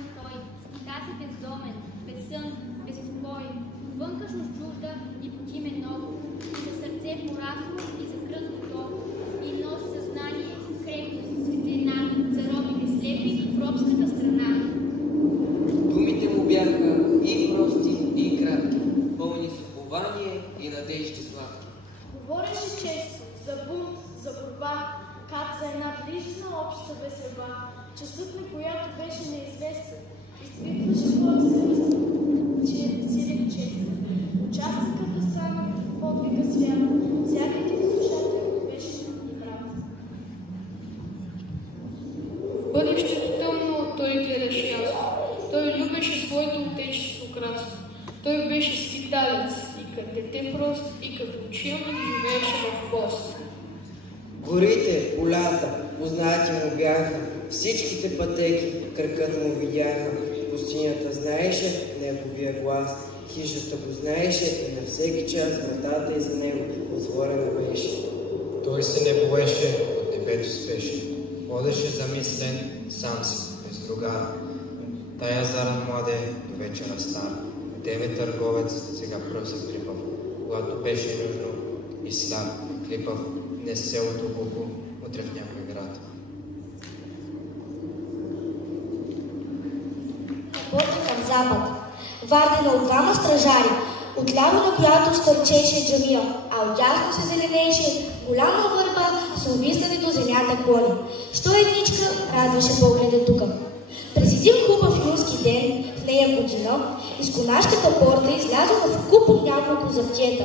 отвърна той, скитаси бездомен, без сън, без спокой, вънкашност чужда и потиме много, и със сърце порасло и закръзно толкова, и носи съзнание, крепост, светлина за робите слепи в робската страна. Думите му бяха и прости, и кратки, пълни с упование и надежди сладки. Говореше често за бунт, за борба, как за една ближна обща веселба. Часът на която беше неизвестен, изпитваше твоя сърце, че е силен чест. Участникът да стана в подвига свят, всяка един слушател беше и брат. В бъдещето тъмно той гледаше ясно. Той любеше своето отечество красно. Той беше скиталец и като дете прост, и като ученик живееше в пост. Горите, полята, познати му бяха, всичките пътеки кракът му видяха. Пустинята знаеше неговия глас, хижата го знаеше и на всеки час вратата и за него отворена беше. Той се не боеше, от небето спеше. Ходеше замислен, сам си, без другара. Тая заран младе до вечера стар. Деве търговец сега пръв се клипав, когато беше нужно и сляп клипав не с селото Бухо, утре в някой град. Работа към запад, вардена от двама стражари, отляво на която стърчеше джамия, а отдясно се зеленееше голяма върба с увиснали до земята клони. Що едничка радваше погледа тука. През един хубав юнски ден, в нея година, из конашката порта излязоха в куп от няколко завтиета.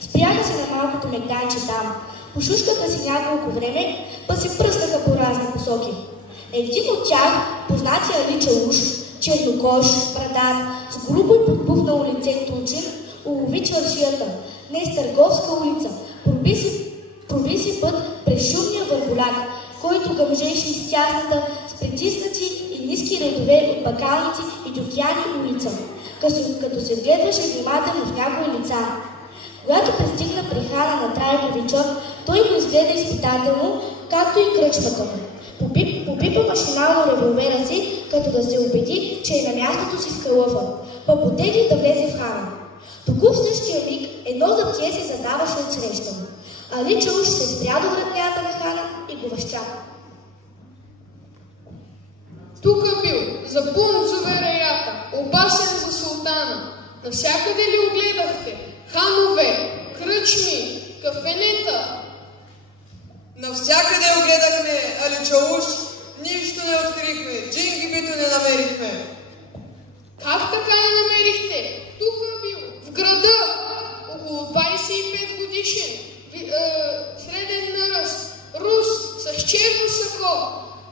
Спряха се на малкото мегданче там, пошушкаха си няколко време, па се пръснаха по разни посоки. Един от тях, познатия лича уж, чернокож, брадат, с грубо и подпухнало лице тучен, улови чаршията, не с търговска улица, проби си път през шумния върволяк, който гъмжеше из тясната, с притиснати и ниски редове от бакалници и дюкяни улица, като се вгледваше внимателно в някои лица. Когато пристигна при хана на Трайковича, той го изгледа изпитателно, както и кръчмата му. Попипа машинално револвера си, като да се убеди, че е на мястото си в калъфа, па потегли да влезе в хана. Току в същия миг едно заптие се задаваше от среща му. Али Чауш се спря до вратнята на хана и го възча. Тука бил, за бунт зувереята, опасен за султана. Навсякъде ли огледахте? Ханове, кръчми, кафенета. Навсякъде огледахме, али Чауш, нищо не открихме, джингибито не намерихме. Как така не намерихте? Тука бил, в града, около 25 годишен, среден наръст, рус, с черно сако.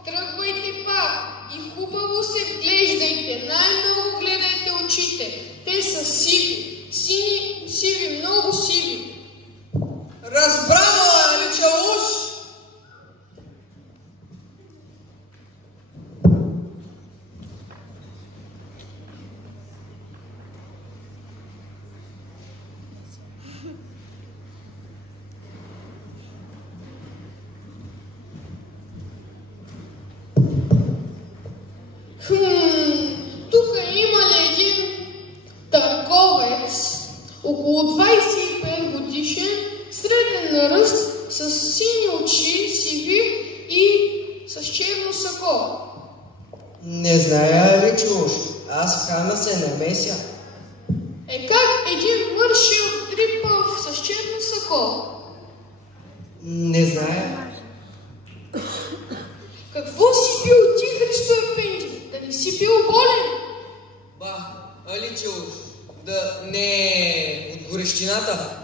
Тръгвайте пак и хубаво се вглеждайте, най-много гледайте очите. Те са сиви, сиви, много сиви. Разбрано, али Чауш! Тук има ли един търговец, около 25 годишен, среден на ръст, с сини очи, сиви и с черно сако? Не зная, али Чауш, аз в хана се не меся. Как един мършил дрипав с черно сако? Не зная. Какво си бил ти, Христо Ефенди? Да не си бил болен? Ба, али Чауш, да не от горещината.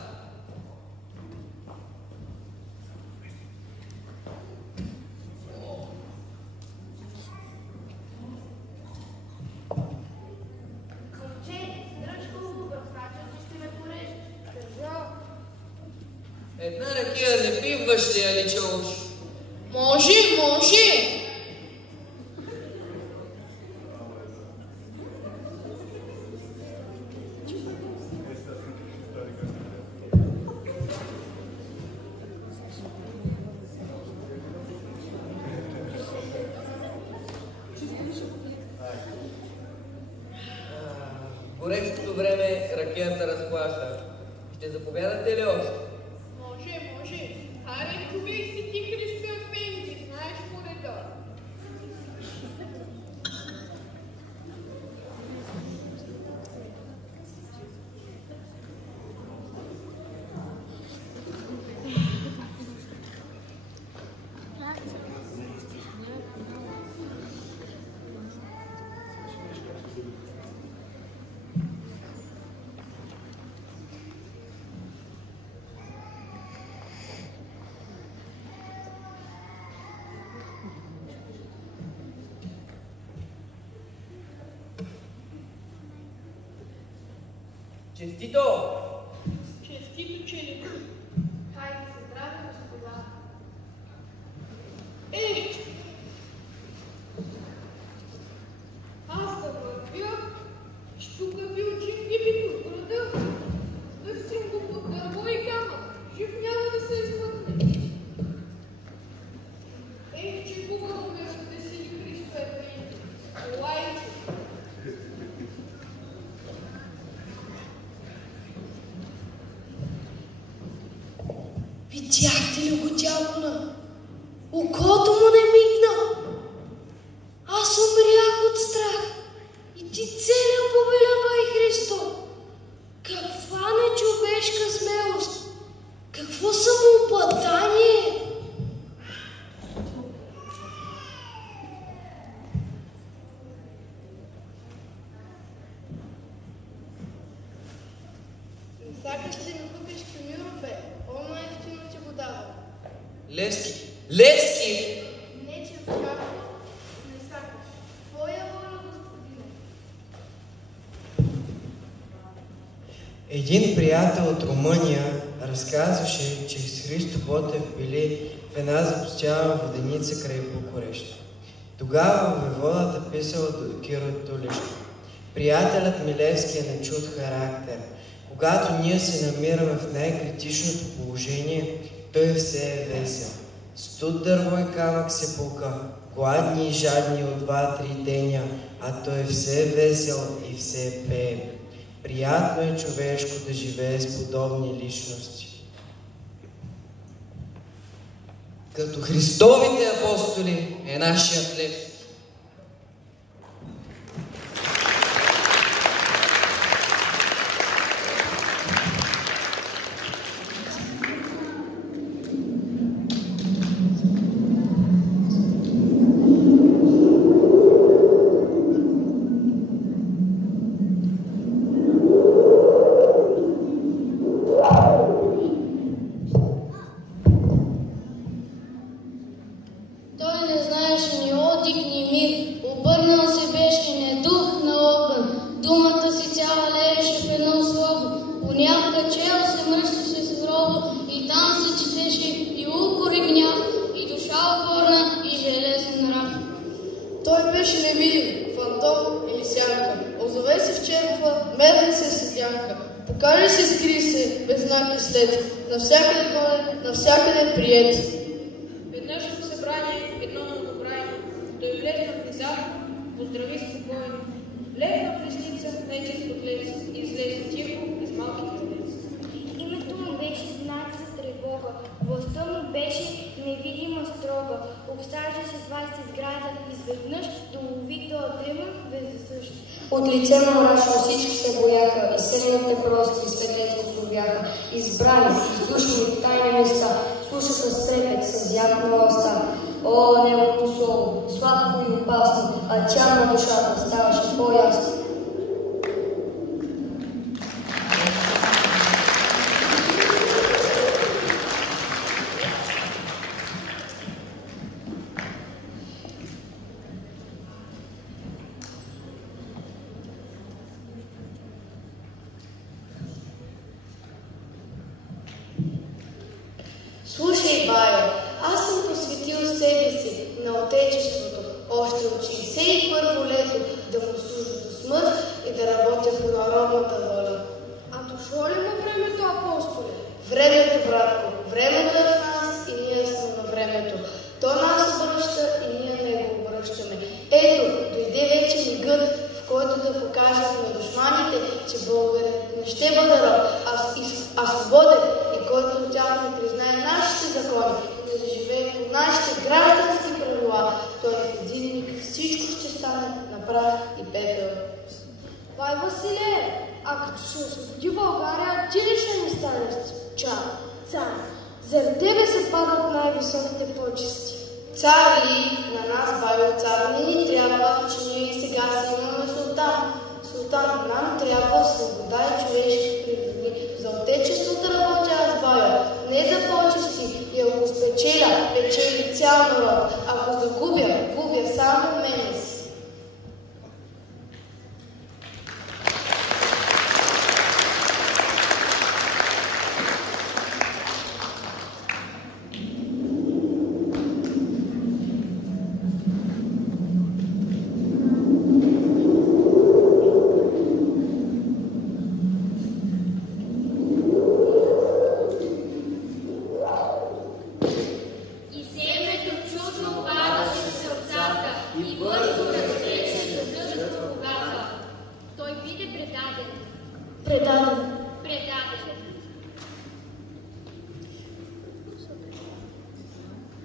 Една ракия не пиваш ли, али Чауш? Може, може. горещото време ракията разплаща. Ще заповядате ли още? Може. Аре, повей си ти, Христо Афенди, знаеш по реда. Честито! Честито, челико. Хайде се здраве, господа. Аз да вървя, щука бил Джингиби по града. Търсим го под дърво и камък. Жив няма да се измъкне. Че хубаво ме развесели Христо Афенди. Елайче. Видяхте ли го, дякона? Окото му не мигна. Аз умрях от страх. И ти целия повеля, бай Христо. Каква нечовешка смелост. Какво самоопладание. Сакаш да ми купиш помиров, бе? По-ефтино ти го дава. Левски! Левски! Не, че вкарвай. Не сакаш. Твоя воля, господине. Един приятел от Румъния разказваше, че с Христо Ботев били в една запустяла воденица край Букурещ. Тогава войводата писал до Киро Тулешко. Приятелят Милевски е на чуд характер. Когато ние се намираме в най-критичното положение, той все е весел. Студ дърво и камък се пука, гладни и жадни от 2-3 деня, а той все е весел и все пее. Приятно е човешко да живее с подобни личности. Като Христовите апостоли е нашият Лев. Навсякъде прият. Веднъж по събрание, едно многобрайно, той влезна внезапно, поздрави спокойно. Легна в лесница, най-чист от лес, и излезе тихо из малките улици. Името му беше знак за тревога, властта му беше невидима строга, обсажда се 20 града, изведнъж домовител демон вездесъщ. От лице на мрачно всички се бояха, и седмите прости светлецко словяха, избрани, издушени в тайни места, слушаха с трепет, с зяд на уста. О, неговото слово, сладко и опасно, а тя на душата ставаше по-ясно. Слушай, Валя, аз съм посветил себе си на Отечеството, още от 61-во лето, да му служа до смърт ще бъде роб, а свободен и който от тях не признае нашите закони и да живее по нашите граждански правила, той в един миг всичко ще стане на прах и пепел. Бай Василе, а като се освободи България, ти ли ще ми станеш цар? Заради тебе се падат най-високите почести. Цар ли? На нас, байо, цар не ни трябва, че ние и сега си имаме султан. Султан, нам трябва свобода и човешки привилегии. За отечеството работя аз, байо, не за почести. И ако спечеля, печели цял народ. Ако загубя, губя само мене си.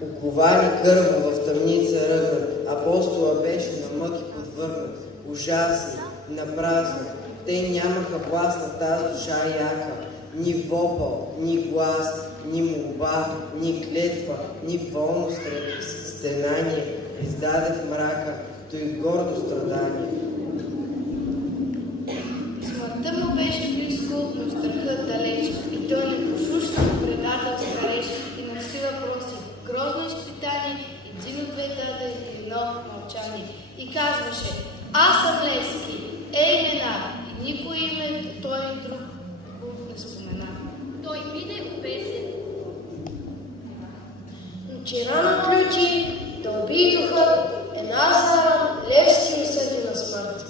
Оковани кърва в тъмница ръгът, апостола беше на мъки подвърнат, ужасни, напразно. Те нямаха власт на тази душа яка, ни вопъл, ни глас, ни молба, ни клетва, ни волно стенание, издаде в мрака, то и гордо страдание. Смъртта му беше близко, но страхът далеч, и той непослушна предателска реч и на сила проси. Грозно изпитание, един от две даде едно мълчание. И казваше: аз съм Левски, имена, и никой име той друг не спомена. Той биде обесен. Че рано ключи, да убий духа, една зара, Левски усети на смърт.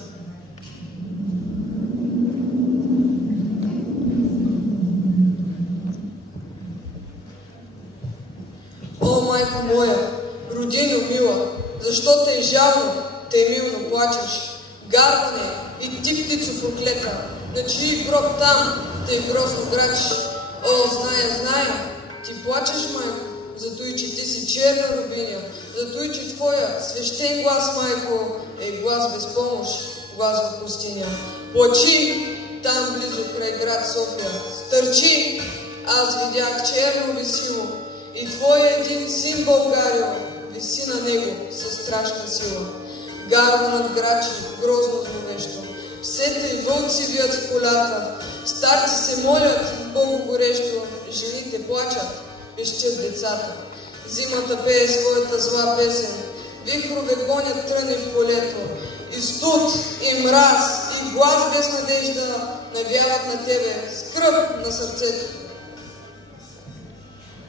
О, майко моя, родино мила, защо те жално, те милно плачеш? Гарване и ти, птицо проклета, на чии гроб там те грозно грачиш. О, зная, ти плачеш, майко, зато че ти си черна рубиня, зато че твоя свещен глас, майко, е глас без помощ, глас в пустиня. Плачи там близо край град София, стърчи, аз видях черно висило, и твоя един син, Българио, виси на него със страшна сила. Гарва над грачи, грозно зловещо. Псета и вълци вият в полята, старци се молят Богу горещо, жените плачат, пещат децата. Зимата пее своята зла песен, вихрове гонят тръни в полето, и студ, и мраз, и глас без надежда навяват на тебе скръб на сърцето.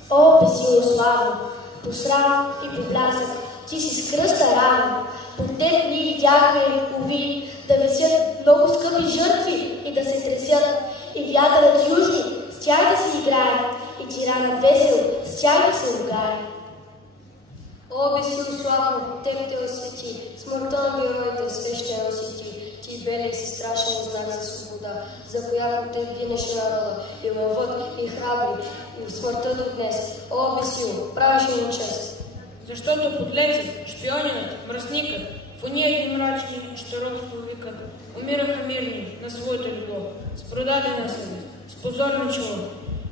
О, безсилославно, по срам и по блясък, ти си с кръста рано. Под теб ние видяхме, уви, да висят много скъпи жертви и да се тресят, и вятърът южни с тях да се играе, и тиранът весел с тях да се ругае. О, безсилославно, теб те освети, смъртта на героите свещено си ти. Ти белех си страшен знак за свобода, за която те гинеше народа, и лъвът, и храбри, и в смъртта до днес. О, безсило, правеше му чест. Защото подлецът, шпионинът, мръсникът, в уния дни мрачни, щаровство викат, умираха мирни на своята любов, с продадена съвест, с позорна чело.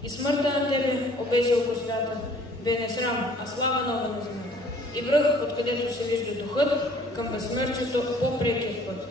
И смъртта на тебе, обезилко свята, бе не срам, а слава нова на земята. И връх, откъдето се вижда духът, към безсмъртието по-прекият път.